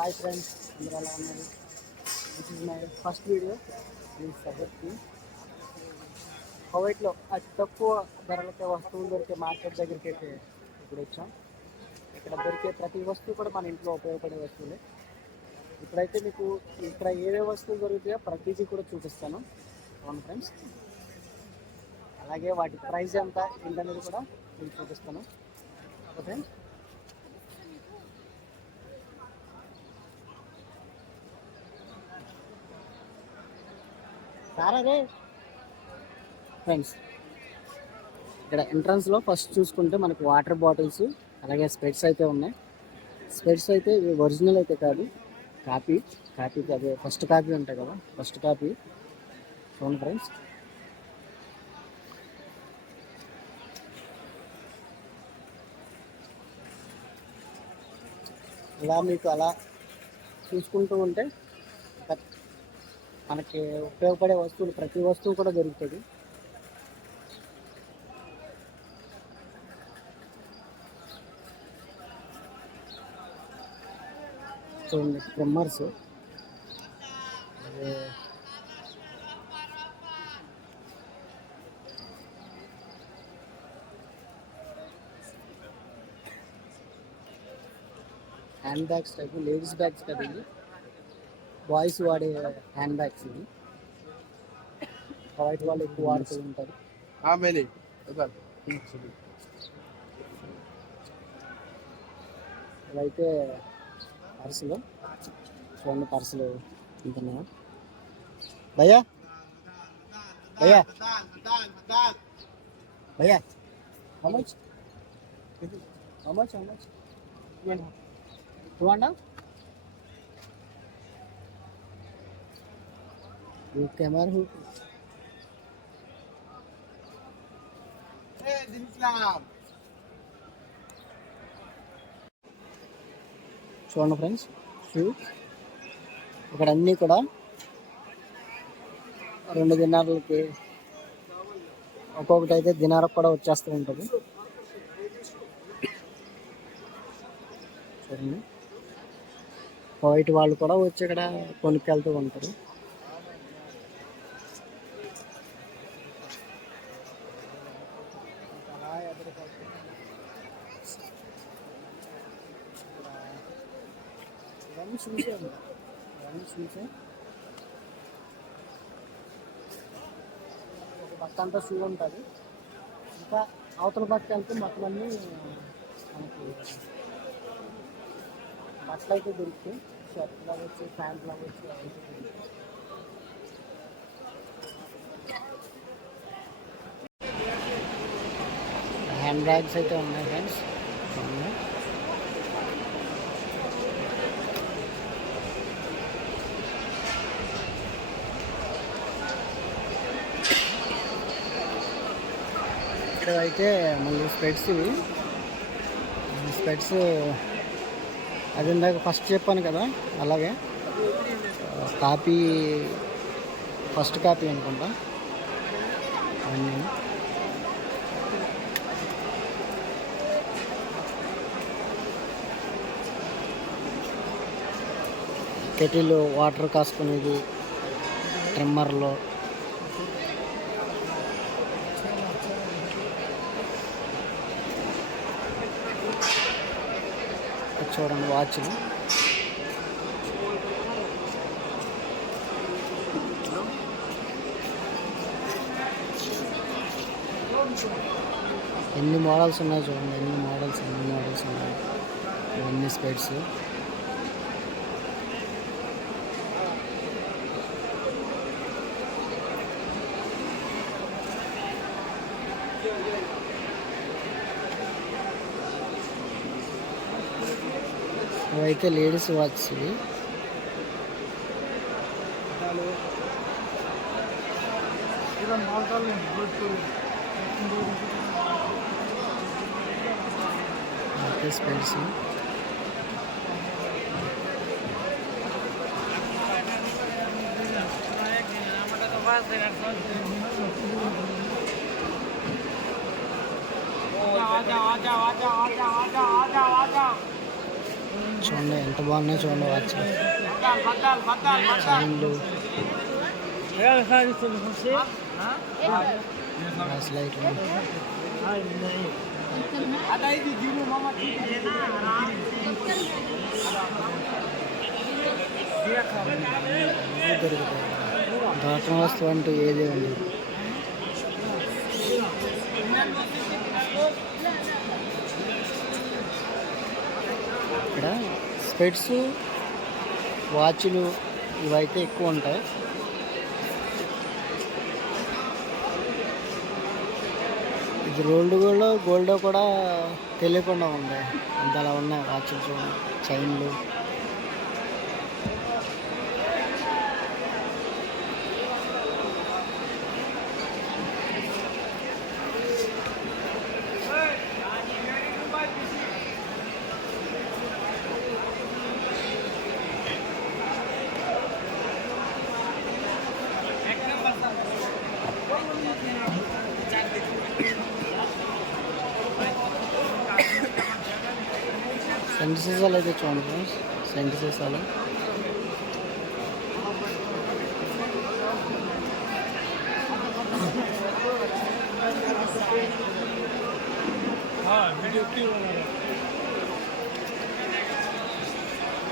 Hi friends, అందరూ ఎలా ఉన్నారు? This is my first video. Please support me. కువైట్లో అతి తక్కువ ధరలకే వస్తువులు దొరికే మార్కెట్ దగ్గరికి అయితే ఇప్పుడు వచ్చాం. ఇక్కడ దొరికే ప్రతి వస్తువు కూడా మన ఇంట్లో ఉపయోగపడే వస్తువులే. ఇప్పుడైతే మీకు ఇక్కడ ఏవే వస్తువులు దొరుకుతాయో ప్రతిదీ కూడా చూపిస్తాను. అవును ఫ్రెండ్స్, అలాగే వాటి ప్రైస్ ఎంత ఏంటనేది కూడా మీకు చూపిస్తాను. ఓకే ఫ్రెండ్స్, సారే ఫ్రెండ్స్, ఇక్కడ ఎంట్రన్స్లో ఫస్ట్ చూసుకుంటే మనకు వాటర్ బాటిల్స్ అలాగే స్పెట్స్ అయితే ఉన్నాయి. స్పెట్స్ అయితే ఇవి ఒరిజినల్ అయితే కాదు, కాపీ అదే ఫస్ట్ కాపీ ఉంటాయి కదా, ఫస్ట్ కాపీ. చూడండి ఫ్రెండ్స్, ఇలా మీకు అలా చూసుకుంటూ ఉంటే మనకి ఉపయోగపడే వస్తువులు ప్రతి వస్తువు కూడా దొరుకుతుంది. చూడండి, trimmers, hand bags type, ladies bags కదా ఇవి, బాయ్స్ వాడే హ్యాండ్ బ్యాగ్స్ ఇవి. వైట్ వాళ్ళు ఎక్కువ వాడుతూ ఉంటారు. ఇవైతే పర్సులు, చూడండి పర్సులు ఉంటున్నాయా భయ్యా భయ్యా భయ్యా how much 2.5 ये कैमरा हो చూడండి ఫ్రెండ్స్, షూ ఇక్కడ అన్నీ కూడా 2 దినార్లకి ఒక్కొక్కటి అయితే దినారకు కూడా వచ్చేస్తూ ఉంటుంది. చూడండి, వైట్ వాళ్ళు కూడా వచ్చి ఇక్కడ కొనుక్కెళ్తూ ఉంటారు. ఇవన్నీ చూసే ఒక పక్క అంతా షూ ఉంటుంది. ఇంకా అవతల పక్క వెళ్తే మొత్తం అన్నీ మనకి బట్టలు అయితే దొరుకుతాయి. షర్ట్లు అవ్వచ్చు, ప్యాంట్లు అవ్వచ్చు, అయితే దొరుకుతాయి. హ్యాండ్ బ్యాగ్స్ అయితే ఉన్నాయి ఫ్రెండ్స్. ఇక్కడ అయితే మళ్ళీ స్పెట్స్, ఇవి స్పెట్స్ అది ఇందాక ఫస్ట్ చెప్పాను కదా, అలాగే కాపీ, ఫస్ట్ కాపీ అనుకుంటా అవన్నీ. కెటిల్, వాటర్ కాసుకునేది, ట్రిమ్మర్లో, చూడండి వాచ్లు, ఎన్ని మోడల్స్ ఉన్నాయి చూడండి, ఎన్ని మోడల్స్ ఉన్నాయి. ఇవన్నీ స్పెట్స్. ఇవైతే లేడీస్ వాచ్, ఇవి స్పెట్స్. చూడండి ఎంత బాగున్నాయి చూడండి వాచ్ చైన్లు లైట్లు దొరుకుతాయి. దొరకని వస్తువు అంటూ ఏది ఉంది. ఇక్కడ స్పెట్స్ వాచ్లు ఇవైతే ఎక్కువ ఉంటాయి. ఇది గోల్డ్ కూడా తెలియకుండా ఉంది. అంతలా ఉన్నాయి వాచ్లు చూడండి, చైన్లు. సెంటు సీసాలు అయితే చూడండి ఫ్రెండ్స్, సెంటు సీసాలు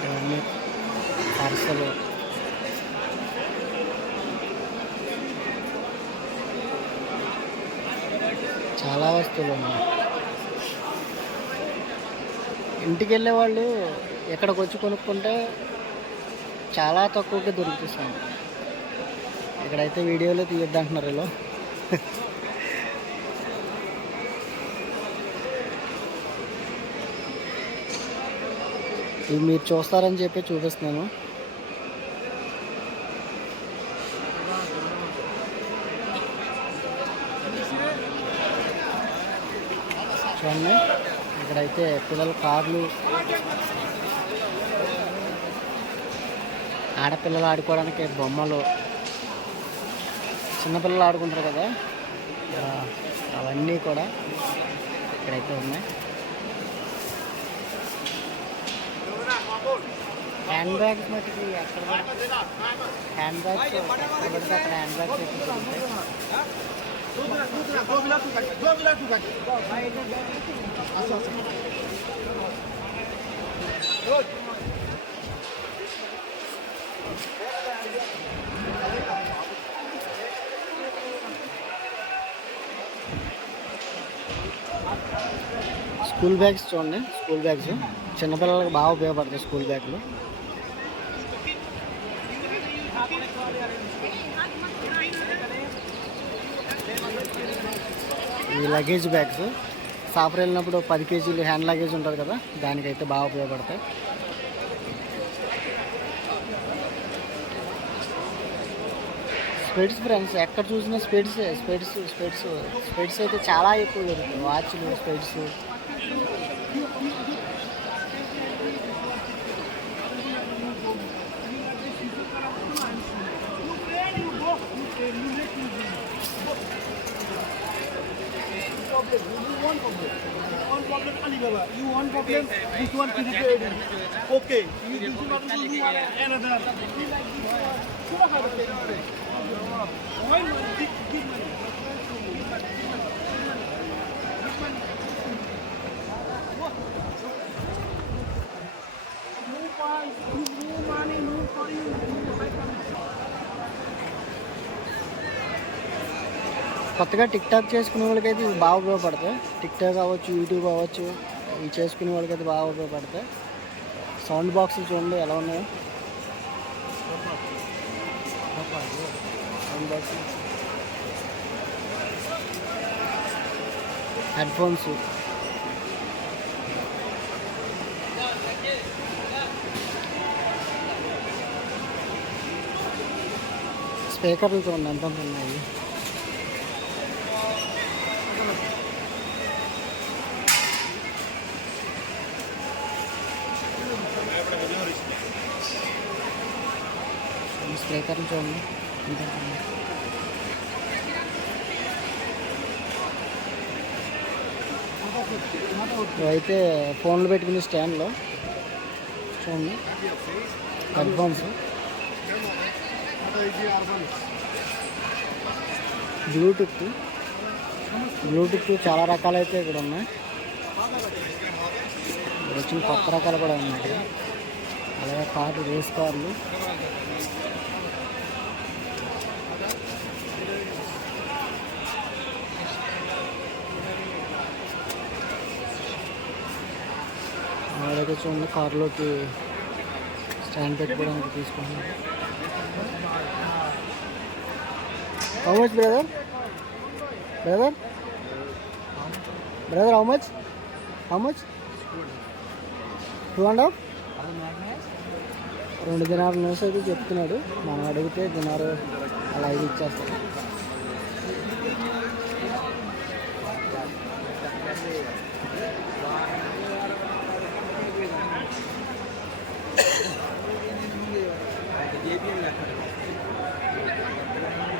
ఇవన్నీ పర్సలు. చాలా వస్తువులు ఉన్నాయి. ఇంటికి వెళ్ళే వాళ్ళు ఎక్కడికి వచ్చి కొనుక్కుంటే చాలా తక్కువగా దొరికిస్తాం. ఇక్కడైతే వీడియోలో తీయొద్దు అంటున్నారు ఇలా. ఇవి మీరు చూస్తారని చెప్పి చూపిస్తున్నాను. చూడండి ఇక్కడైతే పిల్లల కార్లు, ఆడపిల్లలు ఆడుకోవడానికి బొమ్మలు, చిన్నపిల్లలు ఆడుకుంటారు కదా అవన్నీ కూడా ఇక్కడైతే ఉన్నాయి. హ్యాండ్ బ్యాగ్స్ మటుకి ఎక్కడ హ్యాండ్ బ్యాగ్స్ ఎక్కడ పడితే అక్కడ హ్యాండ్ బ్యాగ్స్ ఎక్కువ స్కూల్ బ్యాగ్స్ చూడండి, స్కూల్ బ్యాగ్స్ చిన్నపిల్లలకు బాగా ఉపయోగపడతాయి స్కూల్ బ్యాగ్లు. ఈ లగేజ్ బ్యాగ్స్ సాఫర్ వెళ్ళినప్పుడు 10 కేజీలు హ్యాండ్ లగేజ్ ఉంటుంది కదా, దానికైతే బాగా ఉపయోగపడతాయి. స్పెట్స్ ఫ్రెండ్స్ ఎక్కడ చూసినా స్పెట్స్ అయితే చాలా ఎక్కువ దొరుకుతాయి. వాచ్లు, స్పెట్స్. One problem Alibaba. You one problem. This one created. Okay. You do not do another. Why not give money? కొత్తగా టిక్ టాక్ చేసుకునే వాళ్ళకైతే ఇవి బాగా ఉపయోగపడతాయి. టిక్ టాక్ అవ్వచ్చు, యూట్యూబ్ అవ్వచ్చు, ఇవి చేసుకునే వాళ్ళకైతే బాగా ఉపయోగపడతాయి. సౌండ్ బాక్సులు చూడండి ఎలా ఉన్నాయో. సౌండ్ బాక్స్, హెడ్ ఫోన్స్, స్పీకర్లు చూడండి ఎంత ఉన్నాయి. స్పీకర్లు చూడండి ఇవైతే ఫోన్లు పెట్టుకునే స్టాండ్లో చూడండి హెడ్ ఫోన్స్, బ్లూటూత్ చాలా రకాలైతే ఇక్కడ ఉన్నాయి. ఇక్కడ వచ్చిన కొత్త రకాలు కూడా ఉన్నాయి ఇక్కడ. అలాగే కార్లు, రేస్ కార్లు, అలాగే చూడండి కారులోకి స్టాండ్ పెట్టుకోవడానికి తీసుకుంటున్నాను. How much brother how much 2.5 2 dinar notes అయితే చెప్తున్నాడు. మనం అడిగితే దినారు అలా 5 ఇచ్చేస్తాడు.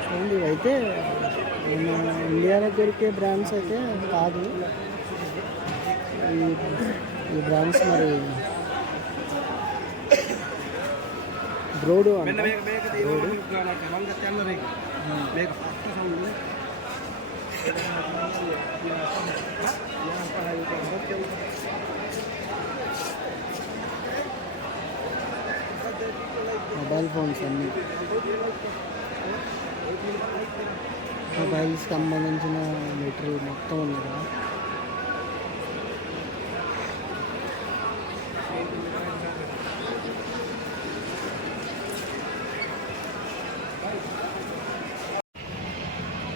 చూడండి ఇవైతే ఇండియాలో దొరికే బ్రాండ్స్ అయితే కాదు. ఈ బ్రాండ్స్ మరి బ్రోడు అంట. మొబైల్ ఫోన్స్ అన్నీ, మొబైల్స్ సంబంధించిన మెటీరియల్ మొత్తం ఉంది కదా.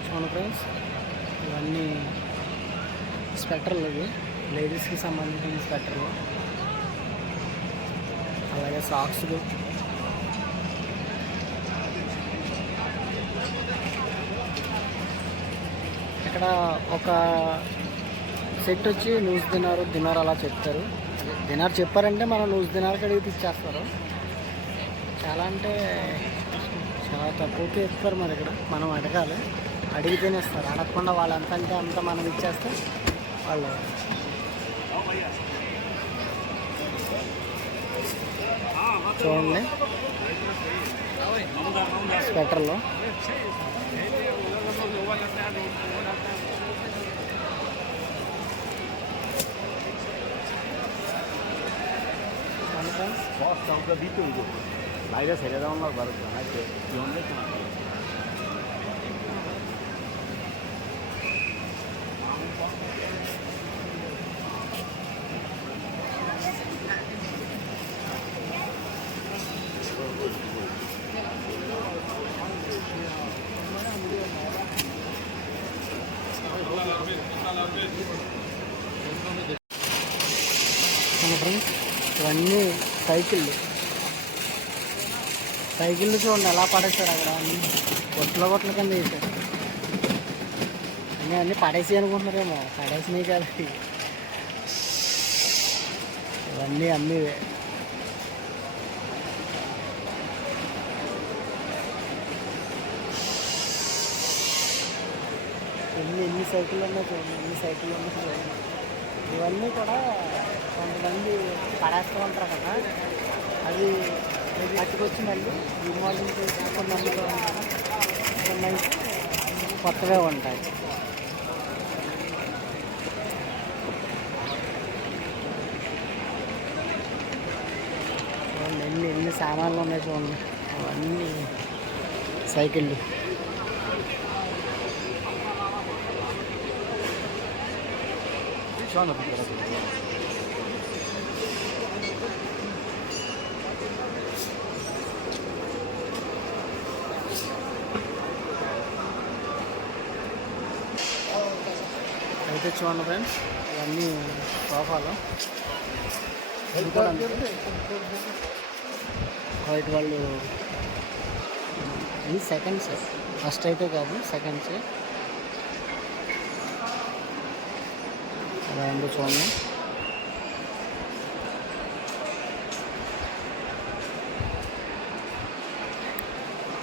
చూడండి ఫ్రెండ్స్, ఇవన్నీ స్వెటర్లు, ఇవి లేడీస్కి సంబంధించిన స్వెటర్లు, అలాగే సాక్స్లు. ఇక్కడ ఒక సెట్ వచ్చి నూస్ దినార్ అలా చెప్తారు. దినార్ చెప్పారంటే మనం నూస్ దినార్కి అడిగితే ఇచ్చేస్తారు. చాలా అంటే చాలా తక్కువకి ఇస్తారు. మరి ఇక్కడ మనం అడగాలి, అడిగితేనే ఇస్తారు. అడగకుండా వాళ్ళు ఎంత అంటే అంత మనం ఇచ్చేస్తే వాళ్ళు. చూడండి స్వెటర్లో বাইরে ছেড়ে দেওয়া আমার বারো আছে ఫ్రెండ్స్, ఇవన్నీ సైకిళ్ళు చూడండి ఎలా పడేస్తారు. అక్కడ అన్ని గొట్ల కింద వేసారు. అన్నీ పడేసి అనుకుంటున్నారేమో, పడేసినాయి కదా. ఇవన్నీ అమ్మివే. ఎన్ని సైకిళ్ళు ఉన్నాయి చూడండి, చూడండి. ఇవన్నీ కూడా కొంతమంది పడేస్తూ ఉంటారు కదా, అది పట్టుకొచ్చి మళ్ళీ రీమోడలింగ్ చేసి కొన్ని అమ్ముతూ ఉంటారు. కొన్ని కొత్తవే ఉంటాయి. చూడండి ఎన్ని సామాన్లు ఉన్నాయి చూడండి. అవన్నీ సైకిళ్ళు. అయితే చూడండి ఫ్రెండ్స్, ఇవన్నీ సోఫాలు. వైట్ వాళ్ళు ఇది సెకండ్స్, ఫస్ట్ అయితే కాదు, సెకండ్స్. అలా ఏంటో చూడండి.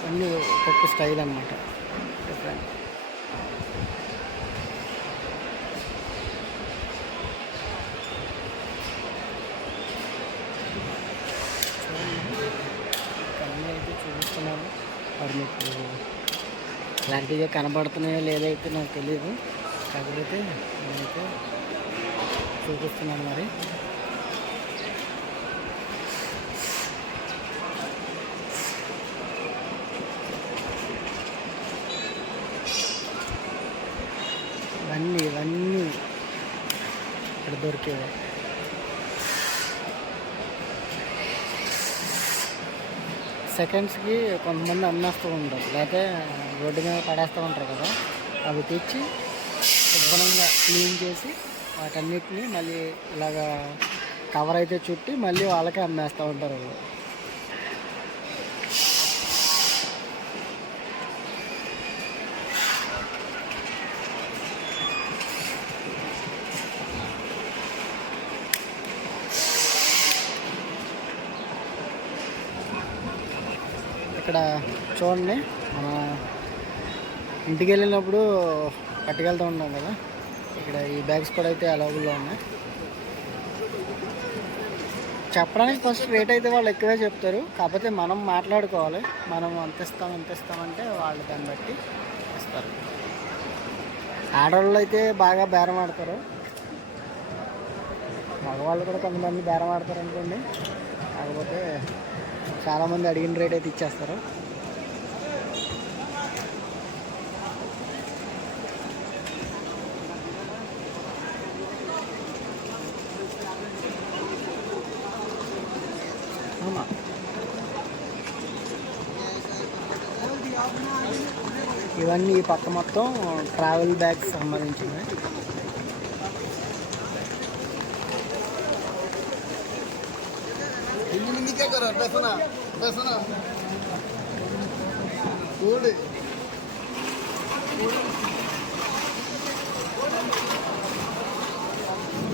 అన్నీ ఒక్కొక్క స్టైల్ అన్నమాట, డిఫరెంట్. మరి మీకు క్లారిటీగా కనబడుతున్నాయో లేదైతే నాకు తెలియదు. కాకపోతే నేనైతే చూపిస్తున్నాను మరి. ఇవన్నీ ఇక్కడ దొరికేవి. సెకండ్స్కి కొంతమంది అమ్మేస్తూ ఉంటారు, లేకపోతే రోడ్డు మీద పడేస్తూ ఉంటారు కదా, అవి తెచ్చి శుభ్రంగా క్లీన్ చేసి వాటన్నిటిని మళ్ళీ ఇలాగా కవర్ అయితే చుట్టి మళ్ళీ వాళ్ళకే అమ్మేస్తూ ఉంటారు వాళ్ళు. ఇక్కడ చూడండి, మన ఇంటికి వెళ్ళినప్పుడు పట్టుకెళ్తూ ఉంటాం కదా, ఇక్కడ ఈ బ్యాగ్స్ కూడా అయితే అవైలబుల్లో ఉన్నాయి. చెప్పడానికి ఫస్ట్ రేట్ అయితే వాళ్ళు ఎక్కువే చెప్తారు, కాకపోతే మనం మాట్లాడుకోవాలి. మనం అంత ఇస్తామంటే వాళ్ళు దాన్ని బట్టి ఇస్తారు. ఆడవాళ్ళు అయితే బాగా బేరం ఆడతారు, మగవాళ్ళు కూడా కొంతమంది బేరం ఆడతారు అనుకోండి. కాకపోతే చాలామంది అడిగిన రేట్ అయితే ఇచ్చేస్తారు. అవునా, ఇవన్నీ ఈ పక్క మొత్తం ట్రావెల్ బ్యాగ్స్ సంబంధించినవి.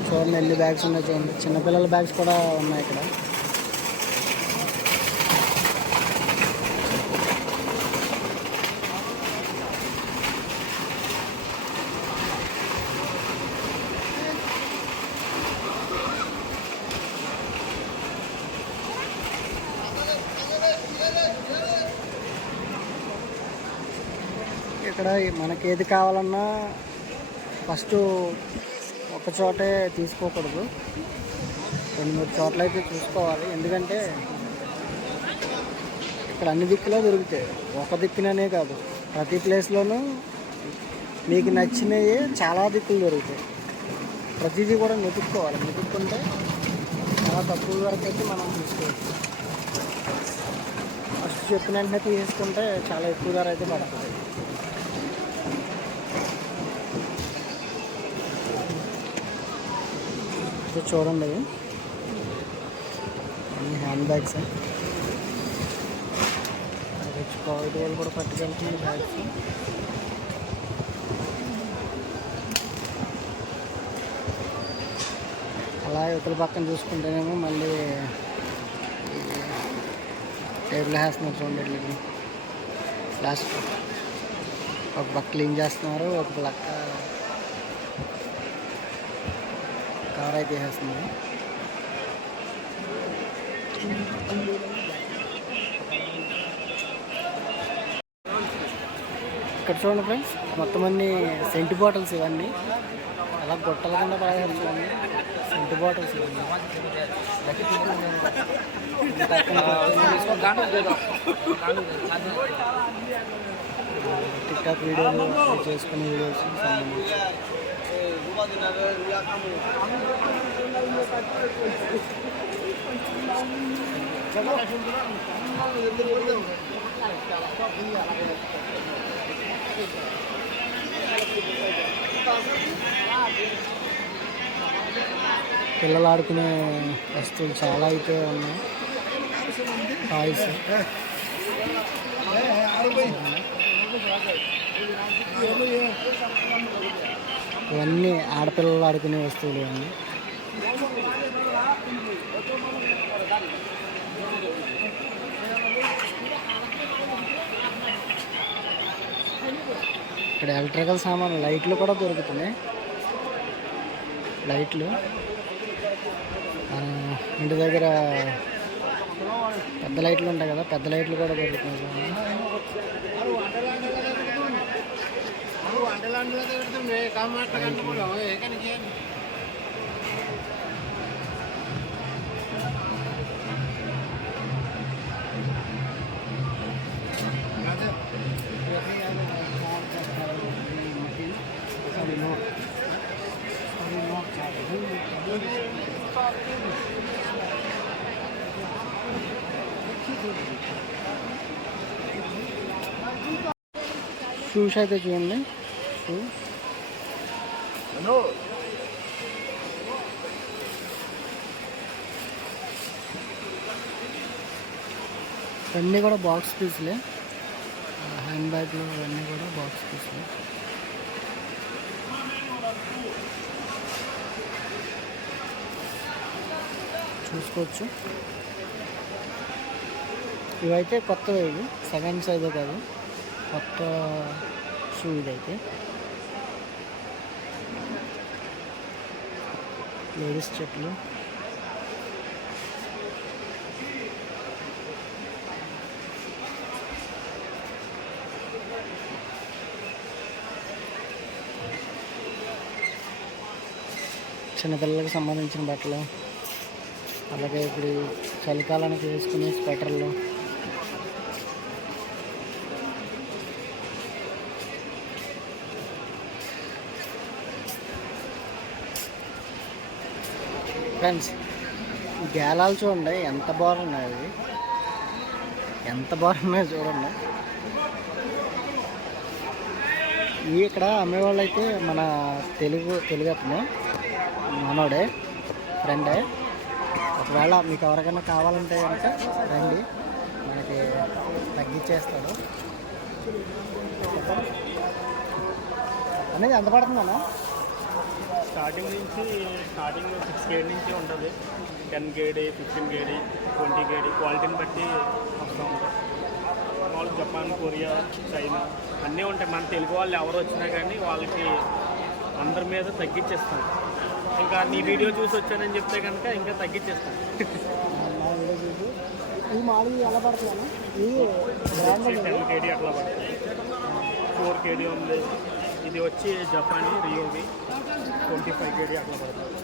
చూడండి ఎన్ని బ్యాగ్స్ ఉన్నాయి, చూడండి చిన్నపిల్లల బ్యాగ్స్ కూడా ఉన్నాయి ఇక్కడ. ఇక్కడ మనకి ఏది కావాలన్నా ఫస్ట్ ఒక చోటే తీసుకోకూడదు, 2-3 చోట్ల అయితే చూసుకోవాలి. ఎందుకంటే ఇక్కడ అన్ని దిక్కులో దొరుకుతాయి, ఒక దిక్కుననే కాదు, ప్రతి ప్లేస్లోనూ మీకు నచ్చినవి చాలా దిక్కులు దొరుకుతాయి. ప్రతిదీ కూడా వెతుక్కుంటే చాలా తక్కువ వరకు అయితే మనం తీసుకోవచ్చు. ఫస్ట్ చెప్పిన వెంటనే తీసుకుంటే చాలా ఎక్కువ ధర అయితే పడుతుంది. చూడండి అన్ని హ్యాండ్ బ్యాగ్స్, కోవిడ్ వాళ్ళు కూడా పట్టుకెళ్తుంది బ్యాగ్స్. అలా ఇతర పక్కన చూసుకుంటేనేమో మళ్ళీ టేబుల్ వేస్తున్నారు. చూడండి లాస్ట్ ఒక పక్క క్లీన్ చేస్తున్నారు, ఒక పక్క కవర్ అయితే వేస్తున్నారు. ఇక్కడ చూడండి ఫ్రెండ్స్, మొత్తం అన్ని సెంట్ బాటిల్స్ ఇవన్నీ అలా గొట్టల కింద పడేసారు. చూడండి సెంట్ బాటిల్స్ ఇవన్నీ. టిక్టాక్ వీడియోలు చేసుకునే వీడియోస్ సంబంధించి పిల్లలు ఆడుకునే వస్తువులు చాలా అయితే ఉన్నాయి, టాయ్స్. ఇవన్నీ ఆడపిల్లలు ఆడుకునే వస్తువులు ఇవన్నీ. ఇక్కడ ఎలక్ట్రికల్ సామాన్లు, లైట్లు కూడా దొరుకుతున్నాయి. లైట్లు ఇంటి దగ్గర పెద్ద లైట్లు ఉంటాయి కదా, పెద్ద లైట్లు కూడా దొరుకుతున్నాయి చూడండి. షూస్ అయితే చూడండి, షూ అన్నీ కూడా బాక్స్ పీస్లే, హ్యాండ్ బ్యాగ్లు అన్నీ కూడా బాక్స్ పీస్లే. చూసుకోవచ్చు. ఇవైతే కొత్తవి, ఇవి సెకండ్ సైజ్ కాదు, కొత్త షూ ఇదైతే. లేడీస్ చెట్లు, చిన్నపిల్లలకు సంబంధించిన బట్టలు, అలాగే ఇప్పుడు చలికాలానికి వేసుకునే స్వెటర్లు, ఫ్రెండ్స్ గేలాలు చూడండి ఎంత బాగున్నాయి, అవి ఎంత బాగున్నాయో చూడండి. ఇవి ఇక్కడ అమ్మేవాళ్ళు అయితే మన తెలుగు అతను, మనోడే, ఫ్రెండే. ఒకవేళ మీకు ఎవరికైనా కావాలంటే కనుక రండి, మనకి తగ్గించేస్తాడు. అనేది ఎంత పడుతుందన్నా? స్టార్టింగ్ 6 KD నుంచి ఉంటుంది. 10 KD, 15 KD, 20 KD క్వాలిటీని బట్టి వస్తూ ఉంటాయి. వాళ్ళు జపాన్, కొరియా, చైనా అన్నీ ఉంటాయి. మన తెలుగు వాళ్ళు ఎవరు వచ్చినా కానీ వాళ్ళకి అందరి మీద తగ్గించేస్తాను. ఇంకా నీ వీడియో చూసి వచ్చానని చెప్తే కనుక ఇంకా తగ్గించేస్తాను. ఈ మాలు ఎలా పడుతున్నాను? ఈ 10 KD అట్లా పడుతుంది. 4 KD ఉంది. ఇది వచ్చి జపానీ రియోవి 25 KD అట్లా పడుతుంది.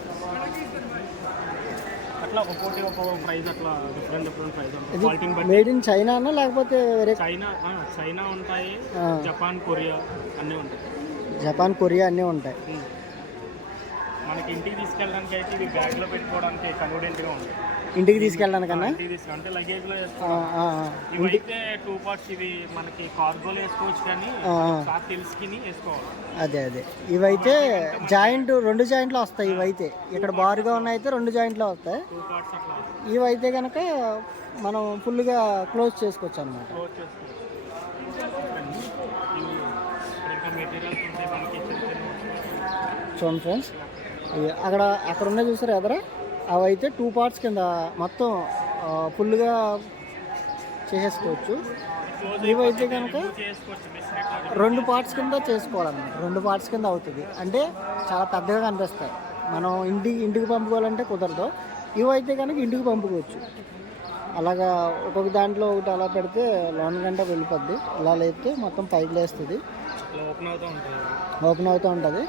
అట్లా ఒక్కొక్కటి ఒక్కొక్క ప్రైస్, అట్లా డిఫరెంట్ ప్రైస్ ఉంటుంది. క్వాలిటీని బట్టి. మేడ్ ఇన్ చైనా లేకపోతే వేరే? చైనా ఉంటాయి, జపాన్, కొరియా అన్నీ ఉంటాయి. జపాన్, కొరియా అన్నీ ఉంటాయి. మనకి ఇంటికి తీసుకెళ్ళడానికి అయితే ఇవి బ్యాగ్లో పెట్టుకోవడానికి కన్వీనియంట్గా ఉంటాయి. ఇంటికి తీసుకెళ్ళడానికన్నా అంటే లగేజ్లో వేసుకోవాలి. ఇవైతే 2 parts, ఇవి మనకి కార్గోలో వేసుకోవచ్చు కానీ తెలుసుకుని వేసుకోవాలి. అదే ఇవైతే జాయింట్ 2 జాయింట్లు వస్తాయి. ఇవైతే ఇక్కడ బారుగా ఉన్నాయితే 2 జాయింట్లు వస్తాయి. 2 parts అట్లా. ఇవైతే కనుక మనం ఫుల్గా క్లోజ్ చేసుకోవచ్చు అనమాట. చూడండి ఫ్రెండ్స్, అక్కడ ఉన్నాయి చూసారు ఎదరా, అవి అయితే 2 parts కింద మొత్తం ఫుల్గా చేసేసుకోవచ్చు. ఇవైతే కనుక 2 parts కింద చేసుకోవాలన్నమాట. 2 parts కింద అవుతుంది అంటే చాలా పెద్దగా కనిపిస్తాయి. మనం ఇంటికి పంపుకోవాలంటే కుదరదు. ఇవైతే కనుక ఇంటికి పంపుకోవచ్చు. అలాగా ఒక్కొక్క దాంట్లో ఒకటి అలా పెడితే లోన్ గంట వెళ్ళిపోద్ది. ఇలా లేస్తే మొత్తం పైకి లేస్తుంది, ఓపెన్ అవుతూ ఉంటుంది.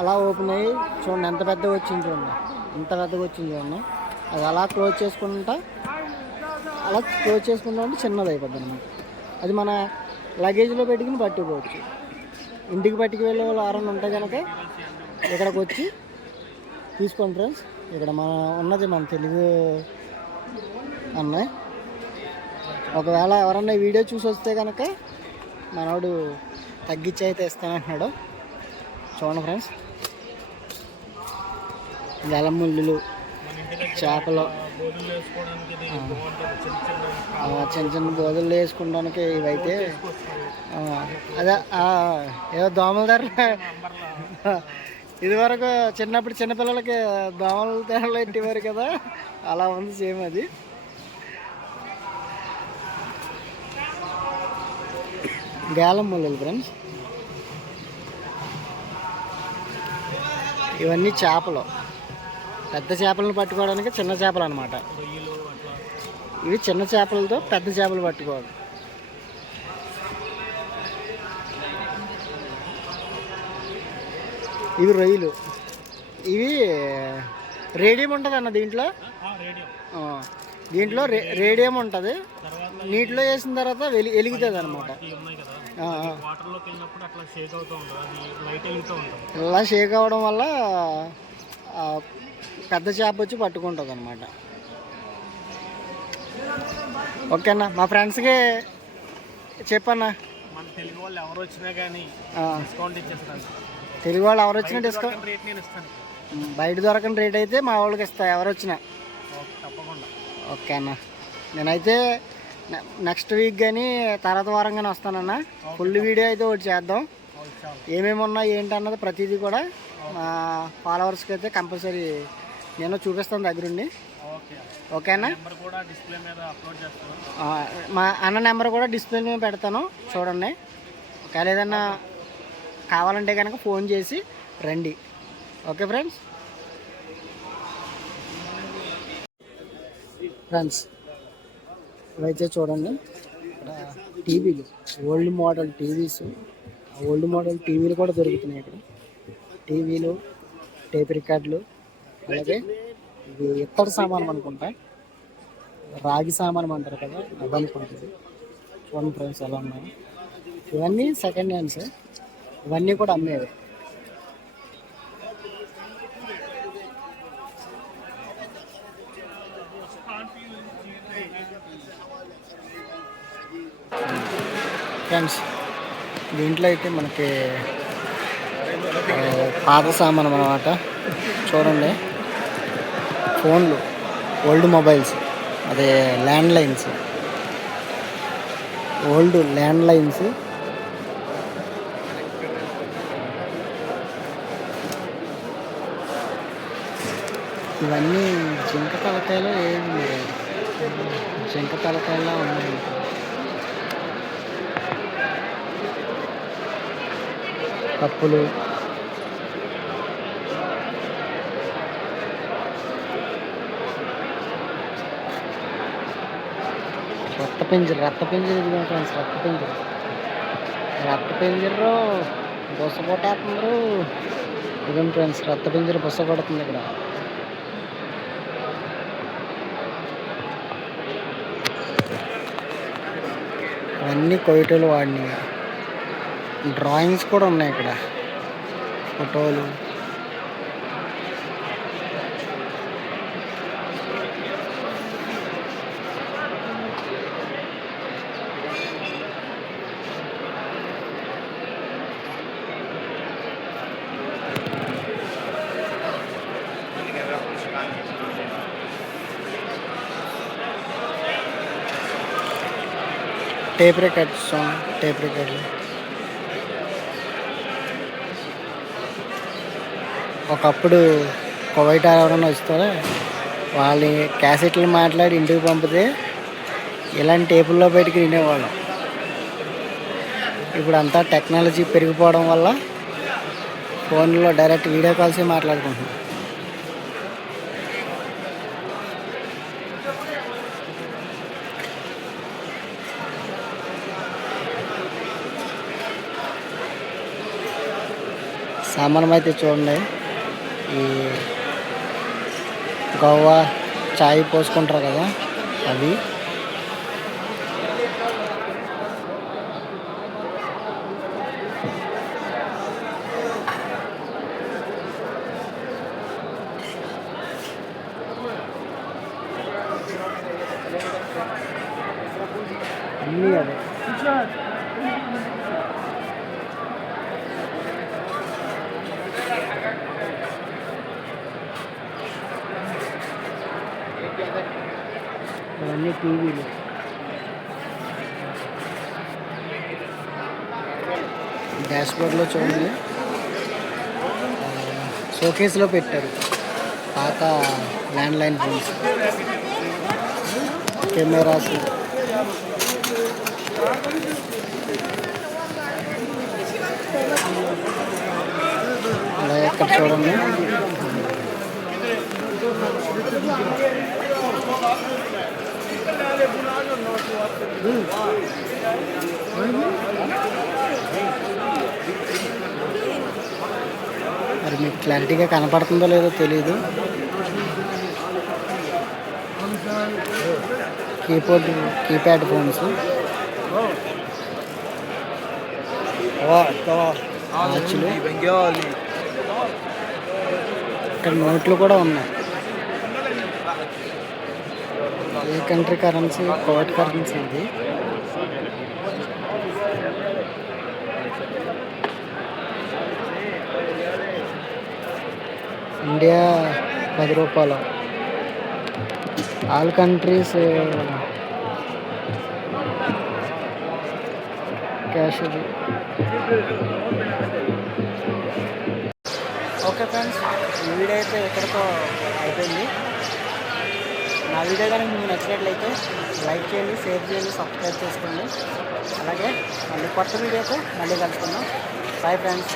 అలా ఓపెన్ అయ్యి చూడండి ఎంత పెద్దగా వచ్చింది, చూడండి. అది అలా క్లోజ్ చేసుకుంటా ఉంటే చిన్నది అయిపోద్ది అనమాట. అది మన లగేజ్లో పెట్టుకుని పట్టుకోవచ్చు. ఇంటికి పట్టుకు వెళ్ళే వాళ్ళు ఎవరైనా ఉంటే కనుక ఇక్కడికి వచ్చి తీసుకోండి ఫ్రెండ్స్. ఇక్కడ ఉన్నది మన తెలుగు అన్నయ్య. ఒకవేళ ఎవరన్నా ఈ వీడియో చూసి వస్తే కనుక మనోడు తగ్గించి అయితే ఇస్తానంటున్నాడు. చూడండి ఫ్రెండ్స్, గలముళ్ళు, చేపలు, చిన్న బోధులు వేసుకోవడానికి ఇవైతే అదే ఏదో దోమల ధర. ఇదివరకు చిన్నపిల్లలకి దోమల ధరలు ఎట్టేవారు కదా, అలా ఉంది సేమ్ అది. గాలం ముళ్ళు ఫ్రెండ్స్, ఇవన్నీ చేపలు. పెద్ద చేపలను పట్టుకోవడానికి చిన్న చేపలు అనమాట. రొయ్యలు అట్లా. ఇవి చిన్న చేపలతో పెద్ద చేపలు పట్టుకోవాలి. ఇవి రొయ్యలు. ఇవి రేడియం ఉంటుంది అన్న దీంట్లో. రేడియం. దీంట్లో రేడియం ఉంటుంది. నీటిలో వేసిన తర్వాత వెలుగుతుంది అనమాట. ఉన్నాయి కదా, వాటర్లోకి వెళ్ళినప్పుడు అట్లా షేక్ అవుతూ ఉంటుంది, అది లైట్ వెలుగుతూ ఉంటుంది. ఇలా షేక్ అవ్వడం వల్ల పెద్ద చేప వచ్చి పట్టుకుంటుంది అనమాట. ఓకేనా, మా ఫ్రెండ్స్కి చెప్పన్నా. మన తెలుగు వాళ్ళు ఎవరు వచ్చినా కానీ డిస్కౌంట్ ఇచ్చేస్తాను. తెలుగు వాళ్ళు ఎవరు వచ్చినా డిస్కౌంట్ రేట్ నేను ఇస్తాను. బయట దొరకని రేట్ అయితే మా వాళ్ళకి ఇస్తా ఎవరు వచ్చినా. తప్పకుండా. ఓకే అన్న, నేనైతే నెక్స్ట్ వీక్ కానీ తర్వాత వారం కానీ వస్తానన్న. ఫుల్ వీడియో అయితే ఒకటి చేద్దాం. ఏమేమి ఉన్నాయి ఏంటి అన్నది ప్రతిదీ కూడా మా ఫాలోవర్స్కి అయితే కంపల్సరీ నేను చూపిస్తాను దగ్గరుండి. ఓకేనా, మా అన్న నెంబర్ కూడా డిస్ప్లే మీద పెడతాను, చూడండి. ఒకవేళ ఏదన్నా కావాలంటే కనుక ఫోన్ చేసి రండి. Okay friends. ఇవైతే చూడండి, ఇక్కడ టీవీలు, old model TVs, old model టీవీలు కూడా దొరుకుతున్నాయి ఇక్కడ. టీవీలు, టేప్ రికార్డులు, అలాగే ఇది ఇత్తడి సామానం అనుకుంటా, రాగి సామానం అంటారు కదా, అది అనుకుంటుంది. చూడండి ఫ్రెండ్స్ ఎలా ఉన్నాయి. ఇవన్నీ సెకండ్ హ్యాండ్స్, ఇవన్నీ కూడా అమ్మేవి. ఫ్రెండ్స్, దీంట్లో అయితే మనకి పాత సామానం అన్నమాట. చూడండి, ఫోన్లు, ఓల్డ్ మొబైల్స్, అదే land lines, old land lines, ఇవన్నీ జింక తలకాయలో ఏమి జింక తలకాయలా ఉన్నాయి. కప్పులు, రక్తపింజరు ఇదిగో ఫ్రెండ్స్, రక్తపింజరు బుస కొట్టేస్తున్నారు. ఇదిగోండి ఫ్రెండ్స్, రక్తపింజరు బుస కొడుతుంది ఇక్కడ. అన్నీ కొయ్యటోలు వాడినాయి. డ్రాయింగ్స్ కూడా ఉన్నాయి ఇక్కడ, ఫోటోలు. టేప్ రికార్డ్స్, టేప్ రికార్డులు. ఒకప్పుడు కువైట్ ఎవరైనా వస్తారో వాళ్ళని క్యాసెట్లు మాట్లాడి ఇంటికి పంపితే ఇలాంటి టేపుల్లో బయటికి వినేవాళ్ళం. ఇప్పుడు అంతా టెక్నాలజీ పెరిగిపోవడం వల్ల ఫోన్లో డైరెక్ట్ వీడియో కాల్సే మాట్లాడుకుంటున్నాం. సామానం అయితే చూడండి, ఈ గవ్వ చాయ్ పోసుకుంటారు కదా అవి. అన్నీ అదే. అవన్నీ టీవీలు. డాష్ బోర్డ్లో చూడండి, షోకేస్లో పెట్టారు పాత ల్యాండ్ లైన్ ఫోన్స్, కెమెరాస్. అలా ఎక్కడ చూడండి, మరి మీకు క్లారిటీగా కనపడుతుందో లేదో తెలీదు. కీప్యాడ్ ఫోన్స్, వాచ్లు, ఇక్కడ నోట్లు కూడా ఉన్నాయి. ఏ కంట్రీ కరెన్సీ? కోట్ కరెన్సీ ఇది. ఇండియా 10 రూపాయలు. ఆల్ కంట్రీస్ క్యాష్ ఇది. ఓకే ఫ్రెండ్స్, ఈ వీడియో అయితే ఇక్కడితో అయిపోయింది. నా వీడియో కానీ మీకు నచ్చినట్లయితే లైక్ చేయండి, షేర్ చేయండి, సబ్స్క్రైబ్ చేసుకోండి. అలాగే మళ్ళీ కొత్త వీడియోతో మళ్ళీ కలుసుకుందాం. Bye friends.